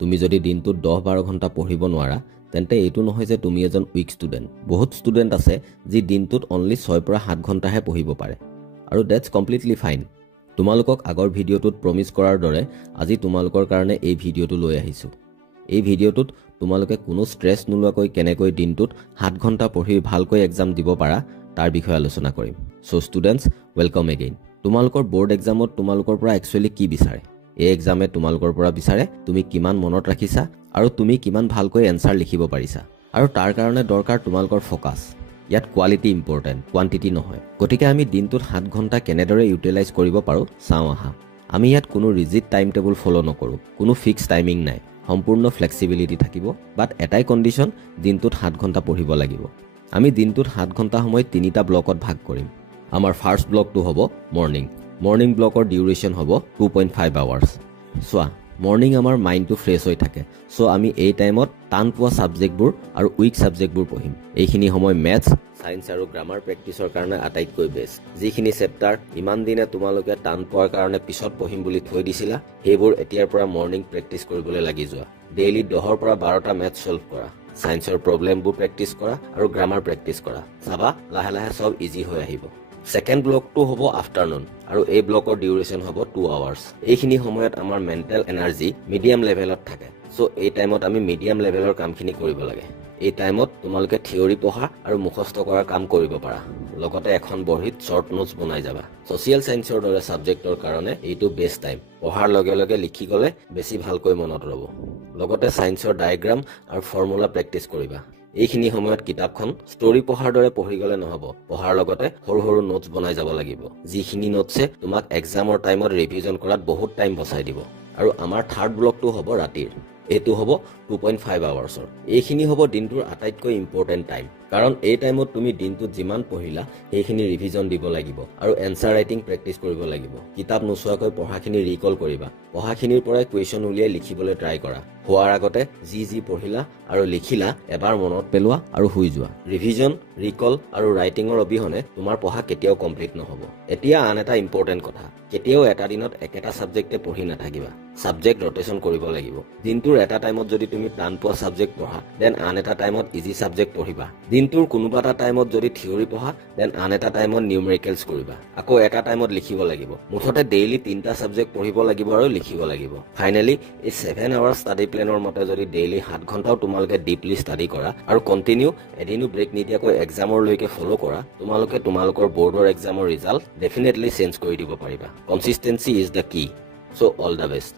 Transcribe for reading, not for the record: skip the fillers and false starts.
তুমি যদি দিনটোত 10-12 ঘণ্টা পঢ়িব নোৱাৰা তেন্তে এইটো নহয় যে তুমি এজন উইক ষ্টুডেণ্ট। বহুত ষ্টুডেণ্ট আছে যি দিনটোত অনলি 6-7 ঘণ্টাহে পঢ়িব পাৰে আৰু ডেটছ কমপ্লিটলি ফাইন। তোমালোকক আগৰ ভিডিঅ'টোত প্ৰমিছ কৰাৰ দৰে আজি তোমালোকৰ কাৰণে এই ভিডিঅ'টো লৈ আহিছোঁ। এই ভিডিঅ'টোত তোমালোকে কোনো ষ্ট্ৰেছ নোলোৱাকৈ কেনেকৈ দিনটোত 7 ঘণ্টা পঢ়ি ভালকৈ এক্সাম দিব পাৰা তাৰ বিষয়ে আলোচনা কৰিম। চ' ষ্টুডেণ্টছ, ৱেলকাম এগেইন। তোমালোকৰ বৰ্ড এক্সামত তোমালোকৰ পৰা একচুৱেলি কি বিচাৰে? এই এক্সামে তোমালোকৰ পৰা বিচাৰে তুমি কিমান মনত ৰাখিছা আৰু তুমি কিমান ভালকৈ এনসাৰ লিখিব পাৰিছা। আৰু তাৰ কাৰণে দৰকাৰ তোমালোকৰ ফ'কাছ। ইয়াত কোৱালিটি ইম্পৰ্টেণ্ট, কোৱান্টিটি নহয়। গতিকে আমি দিনটোত 7 ঘণ্টা কেনেদৰে ইউটিলাইজ কৰিব পাৰোঁ চাওঁ আহা। আমি ইয়াত কোনো ৰিজিড টাইম টেবুল ফ'ল' নকৰোঁ, কোনো ফিক্স টাইমিং নাই, সম্পূৰ্ণ ফ্লেক্সিবিলিটি থাকিব। বাট এটাই কণ্ডিশ্যন, দিনটোত 7 ঘণ্টা পঢ়িব লাগিব। আমি দিনটোত 7 ঘণ্টা সময় 3টা ব্লকত ভাগ কৰিম। আমাৰ ফাৰ্ষ্ট ব্লকটো হ'ব মৰ্ণিং। মৰ্ণিং ব্লকৰ ডিউৰেশ্যন হ'ব 2.5 আৱাৰ্ছ। চোৱা, মৰ্ণিং আমাৰ মাইণ্ডটো ফ্ৰেছ হৈ থাকে। চ' আমি এই টাইমত টান পোৱা ছাবজেক্টবোৰ আৰু উইক ছাবজেক্টবোৰ পঢ়িম। এইখিনি সময় মেথছ, ছায়েন্স আৰু গ্ৰামাৰ প্ৰেক্টিছৰ কাৰণে আটাইতকৈ বেষ্ট। যিখিনি চেপ্টাৰ ইমান দিনে তোমালোকে টান পোৱাৰ কাৰণে পিছত পঢ়িম বুলি থৈ দিছিলা, সেইবোৰ এতিয়াৰ পৰা মৰ্ণিং প্ৰেক্টিছ কৰিবলৈ লাগি যোৱা। ডেইলি 10ৰ পৰা 12টা মেথছ ছল্ভ কৰা, ছায়েন্সৰ প্ৰব্লেমবোৰ প্ৰেক্টিছ কৰা আৰু গ্ৰামাৰ প্ৰেক্টিছ কৰা। চাবা লাহে লাহে চব ইজি হৈ আহিব। ছেকেণ্ড ব্লকটো হ'ব আফটাৰনুন আৰু এই ব্লকৰ ডিউৰেশ্যন হ'ব 2 আৱাৰ্ছ। এইখিনি সময়ত আমাৰ মেণ্টেল এনাৰ্জি মিডিয়াম লেভেলত থাকে। চ' এই টাইমত আমি মিডিয়াম লেভেলৰ কামখিনি কৰিব লাগে। এই টাইমত তোমালোকে থিয়ৰী পঢ়া আৰু মুখস্থ কৰাৰ কাম কৰিব পাৰা। লগতে এখন বহীত শ্বৰ্ট নোটছ বনাই যাবা। ছ'চিয়েল ছায়েন্সৰ দৰে ছাবজেক্টৰ কাৰণে এইটো বেষ্ট টাইম। পঢ়াৰ লগে লগে লিখি গ'লে বেছি ভালকৈ মনত ৰ'ব। লগতে ছায়েন্সৰ ডায়েগ্ৰাম আৰু ফৰ্মুলা প্ৰেক্টিছ কৰিবা। এইখিনি সময়ত কিতাপখন ষ্টৰী পঢ়াৰ দৰে পঢ়ি গ'লে নহ'ব। পঢ়াৰ লগতে সৰু সৰু নোটছ বনাই যাব লাগিব, যিখিনি নোটছে তোমাক এক্সামৰ টাইমত ৰিভিজন কৰাত বহুত টাইম বচাই দিব। আৰু আমাৰ থাৰ্ড ব্লকটো হ'ব ৰাতিৰ। এইটো হ'ব 2.5 আৱাৰ্ছৰ। এইখিনি হ'ব দিনটোৰ আটাইতকৈ ইম্পৰ্টেণ্ট টাইম, কাৰণ এই টাইমত তুমি দিনটোত যিমান পঢ়িলা সেইখিনি ৰিভিজন দিব লাগিব আৰু এনচাৰ ৰাইটিং প্ৰেক্টিছ কৰিব লাগিব। কিতাপ নোচোৱাকৈ পঢ়াখিনি ৰিকল কৰিবা। পঢ়াখিনিৰ পৰাই কুৱেশ্যন উলিয়াই লিখিবলৈ ট্ৰাই কৰা। হোৱাৰ আগতে যি পঢ়িলা আৰু লিখিলা এবাৰ মনত পেলোৱা আৰু শুই যোৱা। ৰিভিজন, ৰিকল আৰু ৰাইটিঙৰ অবিহনে তোমাৰ পঢ়া কেতিয়াও কমপ্লিট নহ'ব। এতিয়া আন এটা ইম্পৰ্টেণ্ট কথা, কেতিয়াও এটা দিনত একেটা ছাবজেক্টে পঢ়ি নাথাকিবা। ছাবজেক্ট ৰটেশ্যন কৰিব লাগিব। দিনটোৰ এটা টাইমত যদি তুমি টান পোৱা ছাবজেক্ট পঢ়া, দেন আন এটা টাইমত ইজি ছাবজেক্ট পঢ়িবা। দিনটোৰ কোনোবা এটা টাইমত যদি থিয়ৰী পঢ়া, দেন আন এটা টাইমত নিউমেৰিকেলছ কৰিবা। আকৌ এটা টাইমত লিখিব লাগিব। মুঠতে ডেইলি 3টা ছাবজেক্ট পঢ়িব লাগিব আৰু লিখিব লাগিব। ফাইনেলি এই 7 আৱাৰ্ছ ষ্টাডি প্লেনৰ মতে যদি ডেইলি 7 ঘণ্টাও তোমালোকে ডিপলি ষ্টাডি কৰা আৰু কণ্টিনিউ এদিনো ব্ৰেক নিদিয়াকৈ এক্সামৰলৈকে ফ'ল' কৰা, তোমালোকে তোমালোকৰ বৰ্ডৰ এক্সামৰ ৰিজাল্ট ডেফিনেটলি চেঞ্জ কৰি দিব পাৰিবা। কনচিষ্টেঞ্চি ইজ দ্য কি। চ' অল দ্য বেষ্ট।